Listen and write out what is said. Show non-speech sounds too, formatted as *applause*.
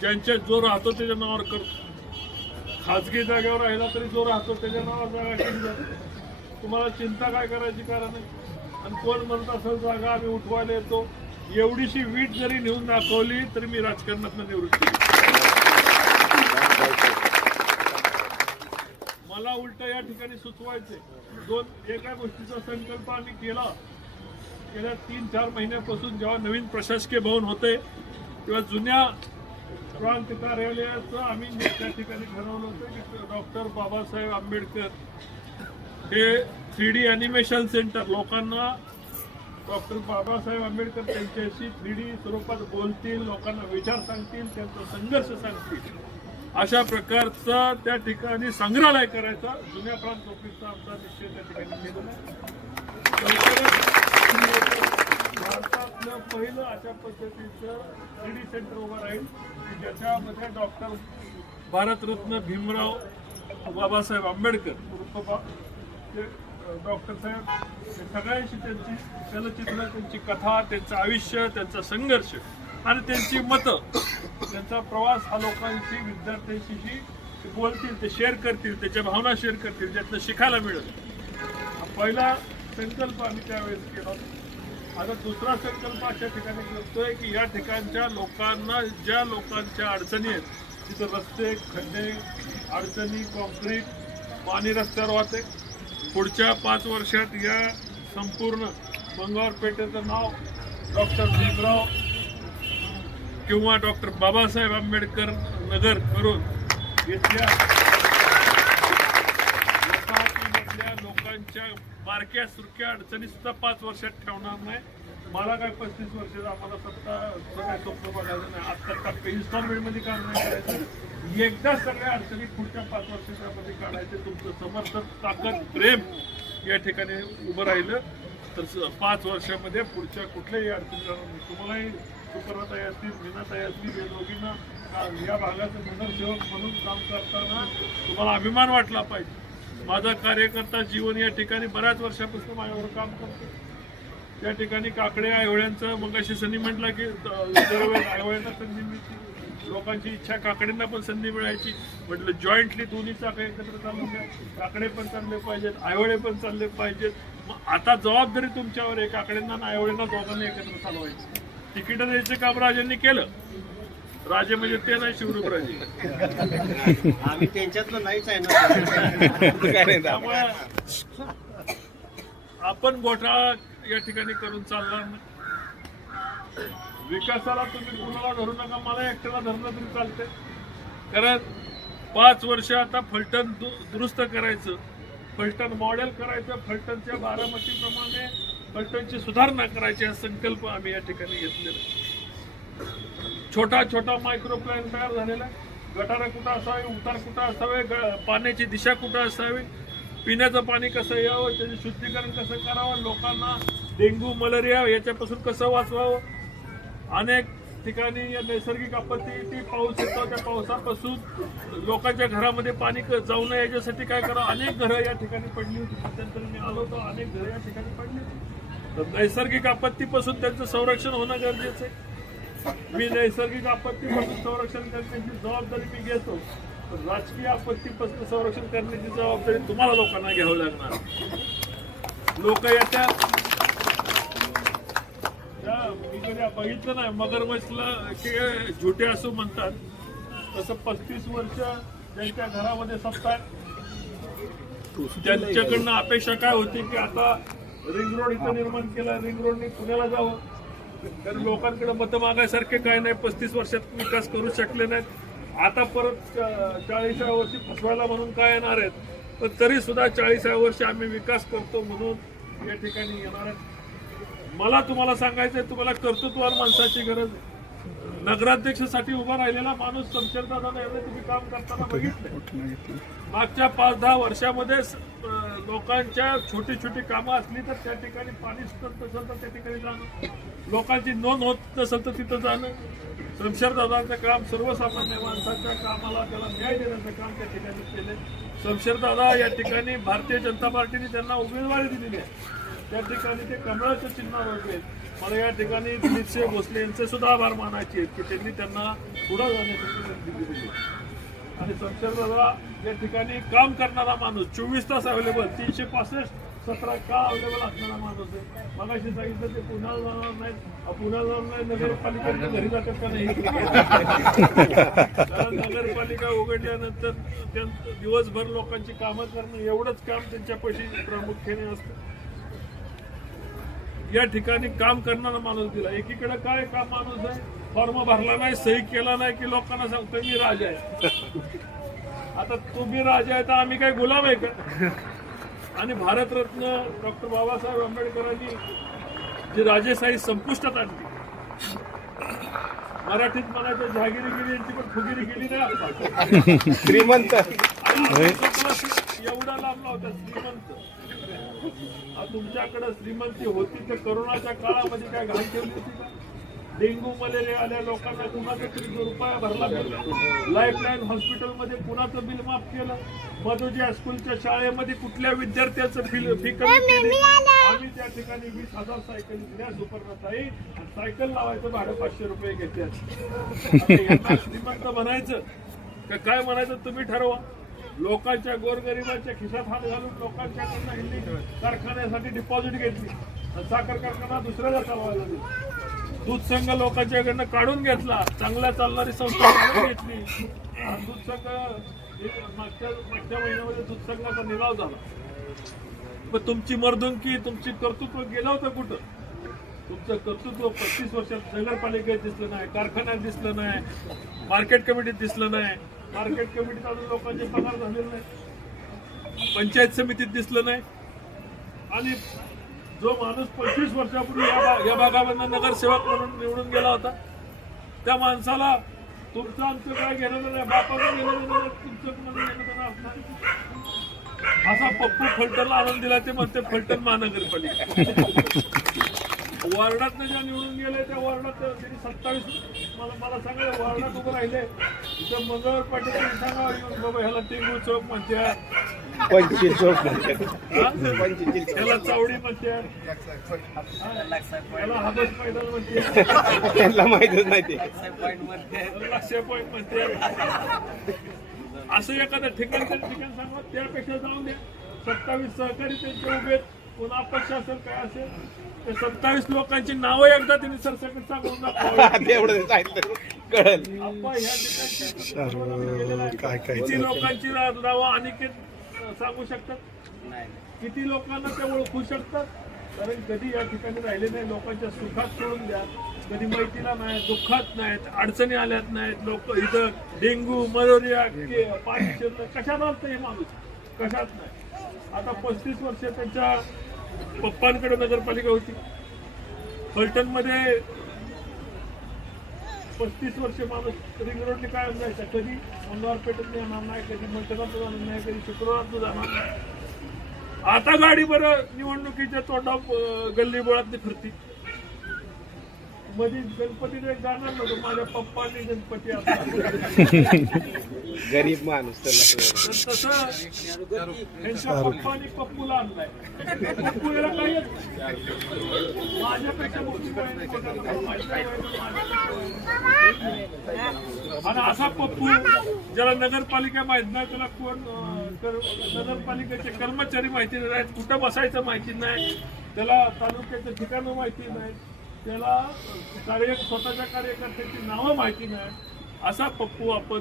ज्यांच्या जो राहतो त्याच्या नावावर करतो खाजगी जागेवर राहिला तरी जो राहतो त्याच्या नावावर जागा केली जाते. तुम्हाला चिंता काय करायची कारण नाही आणि कोण म्हणत असेल जागा आम्ही उठवायला येतो? एवढीशी वीट जरी नेऊन दाखवली तरी मी राजकारणात निवृत्त मला उलट या ठिकाणी सुचवायचे दोन एका गोष्टीचा संकल्प आम्ही केला. गेल्या तीन चार महिन्यापासून जेव्हा नवीन प्रशासकीय भवन होते तेव्हा जुन्या प्रांत कार्यालयाचं आम्ही त्या ठिकाणी ठरवलं होतं की डॉक्टर बाबासाहेब आंबेडकर हे थ्री डी ॲनिमेशन सेंटर लोकांना डॉक्टर बाबासाहेब आंबेडकर त्यांच्याशी थ्री डी स्वरूपात बोलतील लोकांना विचार सांगतील त्यांचा संघर्ष सांगतील. अशा प्रकारचा त्या ठिकाणी संग्रहालय करायचा. जुन्या प्रांत ऑफिसचा आमचा निश्चय त्या ठिकाणी केलेला आहे. भारतातलं पहिलं अशा पद्धतीचं थ्री डी सेंटर उभं राहील की ज्याच्यामध्ये डॉक्टर भारतरत्न भीमराव बाबासाहेब आंबेडकर ते डॉक्टर साहेब हे सगळ्यांशी त्यांची चलचित्र त्यांची कथा त्यांचं आयुष्य त्यांचा संघर्ष आणि त्यांची मतं त्यांचा प्रवास हा लोकांशी विद्यार्थ्यांशीही ते बोलतील ते शेअर करतील त्याच्या भावना शेअर करतील ज्यातनं शिकायला मिळेल. पहिला संकल्प आम्ही त्यावेळेस केला. आता दुसरा संकल्प अशा ठिकाणी करतोय की या ठिकाणच्या लोकांना ज्या लोकांच्या अडचणी आहेत तिथं रस्ते खड्डे अडचणी कॉन्क्रीट पाणी रस्त्यावर वाहते. पुढच्या पाच वर्षात या संपूर्ण मंगळवार पेठेचं नाव डॉक्टर भीमराव किंवा डॉक्टर बाबासाहेब आंबेडकर नगर करून इथल्या लोकांच्या बारक्या सुरक्या अडचणी सुद्धा पाच वर्षात ठेवणार नाही. मला काय पस्तीस वर्ष आम्हाला सत्ता काय स्वप्न बघायचं नाही. आता टप्पे इन्स्टॉलमेंटमध्ये काम नाही करायचं. एकदा सगळ्या अडचणी पुढच्या पाच वर्षामध्ये काढायचे तुमचं समर्थन ताकद प्रेम या ठिकाणी उभं राहिलं. तर पाच वर्षामध्ये पुढच्या कुठल्याही अडचणी जाणार नाही. तुम्हालाही सुपर्णताई असतील मीनाताई असतील या दोघींना या भागाचं नगरसेवक म्हणून काम करताना तुम्हाला अभिमान वाटला पाहिजे. माझा कार्यकर्ता जीवन या ठिकाणी बऱ्याच वर्षापासून माझ्यावर काम करतो त्या ठिकाणी काकडे आयवळ्यांचं मग अशी संधी म्हटलं की दरवेळेस आयवळ्यांना संधी मिळते. लोकांची इच्छा काकड्यांना पण संधी मिळायची. म्हटलं जॉईंटली दोन्ही चाकं एकत्र चालून द्या. काकडे पण चालले पाहिजेत आयवळे पण चालले पाहिजेत. मग आता जबाबदारी तुमच्यावर आहे. काकड्यांना आणि आयवळ्यांना दोघांना एकत्र चालवायची. तिकीटं द्यायचं काम राजांनी केलं. राजे म्हणजे ते नाही शिवरूप राजे. आम्ही त्यांच्यातलं नाहीच आहे ना. त्यामुळे आपण घोटाळा या ठिकाणी करून नाही. विकासाला तुम्ही कुणाला धरू नका मला एकट्याला धरलं तरी चालते कारण पाच वर्ष आता फलटण दुरुस्त करायचं फलटण मॉडेल करायचं फलटणच्या बारामतीप्रमाणे फलटणची सुधारणा करायची हा संकल्प आम्ही या ठिकाणी घेतलेला. छोटा छोटा मायक्रो प्लॅन तयार झालेला आहे. गटारा कुठं असावे उतार कुठं असावे ग- पाण्याची दिशा कुठं असावी पिण्याचं पाणी कसं यावं त्याचे शुद्धीकरण कसं करावं लोकांना डेंग्यू मलेरिया याच्यापासून कसं वाचवावं? अनेक ठिकाणी या नैसर्गिक आपत्ती ती पाऊस येतो त्या पावसापासून लोकांच्या घरामध्ये पाणी क- जाऊ नये याच्यासाठी काय करावं अनेक घरं या ठिकाणी पडली होती. त्यानंतर मी आलो होतो. अनेक घरं या ठिकाणी पडली होती. तर नैसर्गिक आपत्तीपासून त्यांचं संरक्षण होणं गरजेचं आहे. मी नैसर्गिक आपत्तीपासून संरक्षण करण्याची जबाबदारी मी घेतो. राजकीय आपत्तीपासून संरक्षण करण्याची जबाबदारी तुम्हाला लोकांना घ्यावं लागणार. लोक याच्या मी कधी बघितलं नाही मगरमच्छला की झुटे असो म्हणतात. तसं पस्तीस वर्ष त्यांच्या घरामध्ये सत्ता त्यांच्याकडनं अपेक्षा काय होती की आता रिंग रोड इथं निर्माण केला रिंग रोडने पुण्याला जावं? कारण लोकांकडे मतं मागायसारखे काय नाही. पस्तीस वर्षात विकास करू शकले नाहीत. आता परत चाळीसाव्या वर्षी फसवायला म्हणून काय येणार आहेत? पण तरी सुद्धा चाळीसाव्या वर्षी आम्ही विकास करतो म्हणून या ठिकाणी येणार आहेत. मला तुम्हाला सांगायचंय तुम्हाला कर्तृत्वान माणसाची गरज आहे. नगराध्यक्षासाठी उभा राहिलेला माणूस शमशेरदादा एवढे तुम्ही काम करताना बघितले मागच्या पाच दहा वर्षामध्ये लोकांच्या छोटी छोटी कामं असली तर त्या ठिकाणी पाणी सुटत नसेल तर त्या ठिकाणी जाणं. लोकांची नोंद होत नसेल तर तिथं जाणं. शमशेरदादांचं काम सर्वसामान्य माणसाच्या कामाला त्याला न्याय देण्याचं काम त्या ठिकाणी केले शमशेरदादा या ठिकाणी भारतीय जनता पार्टीने त्यांना उमेदवारी दिलेली आहे. त्या ठिकाणी ते कमळाच्या चिन्हावर उभे मला या ठिकाणी दिलीपसिंह भोसले यांचे सुद्धा आभार मानायचे आहेत की त्यांनी त्यांना पुढे जाण्यासाठी संधी दिली आणि संसर्गाला या ठिकाणी काम करणारा माणूस चोवीस तास अवेलेबल तीनशे पासष्ट सतरा का अवेलेबल असणारा माणूस आहे? मगाशी सांगितलं ते पुण्याला जाणार नाहीत. पुण्याला जाणार नाही नगरपालिकेच्या घरी जातात का नाही? *laughs* कारण नगरपालिका उघडल्यानंतर त्यां- दिवसभर लोकांची कामं करणं एवढंच काम त्यांच्यापाशी प्रामुख्याने असतं. या ठिकाणी काम करणारा माणूस दिला. एकीकडे काय काम माणूस आहे? फॉर्म भरला नाही सही केला नाही की लोकांना सांगतोय मी राजा आहे. आता तुम्ही राजा आहे तर आम्ही काय गुलाम आहे का? आणि भारतरत्न डॉक्टर बाबासाहेब आंबेडकरांनी जी राजेशाही संपुष्टात आणली मराठीत म्हणायचं जहागिरीगिरी यांची पण फुगिरी गेली नाही आता. श्रीमंत एवढा लांबला होता श्रीमंत. तुमच्याकडे श्रीमंती होती तर करोनाच्या काळामध्ये काय घाण ठेवली होती का? डेंग्यू मलेरिया आल्या लोकांना कुणाचा तरी रुपया भरला बिल लाईफलाईन हॉस्पिटलमध्ये कुणाचं बिल माफ केलं? मधुजी हायस्कूलच्या शाळेमध्ये कुठल्या विद्यार्थ्याचं बिल फी कमी केली? आम्ही त्या ठिकाणी वीस हजार सायकल दिल्या सुपर्णताई सायकल लावायचं भाडं पाचशे रुपये घेते आता यांना श्रीमंत म्हणायचं. का काय म्हणायचं तुम्ही ठरवा. लोकांच्या गोरगरिबाच्या खिशात हात घालून लोकांच्याकडनं हिंदी कारखान्यासाठी डिपॉझिट घेतली. साखर कारखाना दुसऱ्याला चालवायला दिला. दूध संघ लोकांच्याकडनं काढून घेतला. चांगल्या चालणारी संस्था घेतली. दूध संघ हे मागच्या मागच्या महिन्यामध्ये दूध संघाचा निलाव झाला तुमची मर्दुंकी तुमची कर्तृत्व गेलं होतं कुठं? तुमचं कर्तृत्व पस्तीस वर्षात नगरपालिकेत दिसलं नाही कारखान्यात दिसलं नाही मार्केट कमिटीत दिसलं नाही. मार्केट कमिटीत अजून लोकांचे पगार झालेले नाही. पंचायत समितीत दिसलं नाही. आणि जो माणूस पंचवीस वर्षापूर्वी या भा- या भागामधनं नगरसेवक म्हणून निवडून गेला होता त्या माणसाला तुमचं आमचं काय घेणं नाही बापाचं घेणं नाही, तुमचं कुणाचं घेणं असणार असा पप्पू फलटणला आनंद दिला ते म्हणते फलटण महानगरपालिका. वॉर्डात ज्या निवडून गेले त्या वॉर्डात त्यांनी सत्तावीस मला मला सांगा वॉर्डात उभं राहिले. तिथं मंगळवार पाटील सांगा बाबा ह्याला टेंगू चौक म्हणते पंचवीस त्यांना माहितच नाही ते. असं एखादं ठिकाण तरी ठिकाण सांगा त्यापेक्षा जाऊन द्या. सत्तावीस सहकारी त्यांचे उभे. पुन्हा अपक्ष असेल काय असेल ते सत्तावीस लोकांची नावं एकदा त्यांनी सरसकट सांगून तेवढं सांगितलं कळल. काय काय लोकांची नावं अनिकेत सांगू शकतात? किती लोकांना ते ओळखू शकतात? कारण कधी या ठिकाणी राहिले नाही लोकांच्या सुखात सोडून द्या. कधी मैतीला नाही दुःखात नाहीत अडचणी आल्यात नाहीत लोक इथं डेंग्यू मलेरिया के- पाणी शिरलं. कशात हे माणूस? कशात नाही? आता पस्तीस वर्ष त्यांच्या पप्पांकडे नगरपालिका होती. फलटणमध्ये पस्तीस वर्ष माणूस रिंग रोडने काय जायचा कधी मंगळवार पेठेत जाणार नाही. कधी मंचनात जाणार नाही कधी शुक्रवार जाणार नाही. आता गाडी बरं निवडणुकीच्या तोंडा गल्ली बोळातली फिरती. मध्ये जाणार नव्हतं. माझ्या पप्पांनी गणपती आणला. गरीब माणूस तसं त्यांच्या पप्पानी पप्पूला आणलाय. पप्पू याला काय येत नाही. माझ्यापेक्षा आणि असा पप्पू ज्याला नगरपालिका माहीत नाही त्याला कोण नगरपालिकेचे कर्मचारी माहिती नाही. कुठं बसायचं माहिती नाही. त्याला तालुक्याचं ठिकाणं माहिती नाही. त्याला कार्य स्वतःच्या कार्यकर्त्याची नावं माहिती नाही असा पप्पू आपण